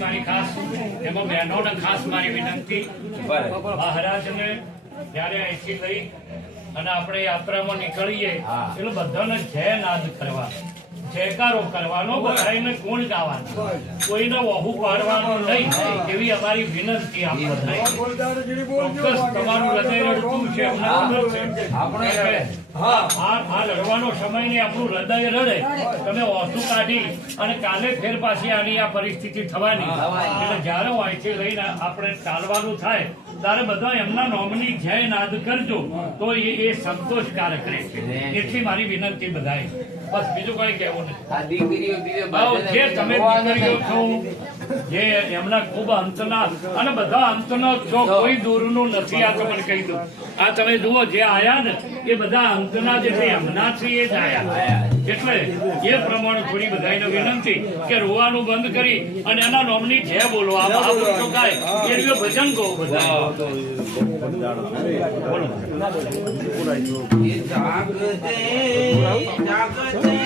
મારી ખાસ એમાં બહેનોને ખાસ મારી વિનંતી, મહારાજને જયારે અહીંથી લઈ અને આપણે યાત્રામાં નીકળીએ એટલે બધાને જય નાદ કરવા, જયકારો કરવાનો, બધાને ગુણ ગાવાનો, કોઈને વહુ પાડવાનું નહીં એવી અમારી વિનંતી. આપણે ચોક્કસ તમારું હૃદય રડતું છે, આ લડવાનો સમય ને આપણું હૃદય રડે, તમે ઓછું કાઢી અને કાલે ફેર પાછી આની આ પરિસ્થિતિ થવાની, એટલે જયારે હું અહીંથી લઈને આપણે ચાલવાનું થાય ત્યારે બધા એમના નોમની જય નાદ કરજો તો એ સંતોષકારક રહેશે. એટલી મારી વિનંતી બધાય, બસ બીજું કઈ કહેવું નથી. જે તમે દીકરીઓ છો, જે એમના ખૂબ અંતના અને બધા અંતનો છો, કોઈ દૂરનું નથી. આ તમને કહી દઉં, આ તમે જુઓ જે આયા ને એ બધા અંતના જે એમના છે એ જ આયા. એટલે એ પ્રમાણે થોડી બધાને વિનંતી કે રોવાનું બંધ કરી અને એના નોમની જય બોલો. આ મહાપુરુષો ગાય એ ભજન કહો બધા. જાગજે જાગજે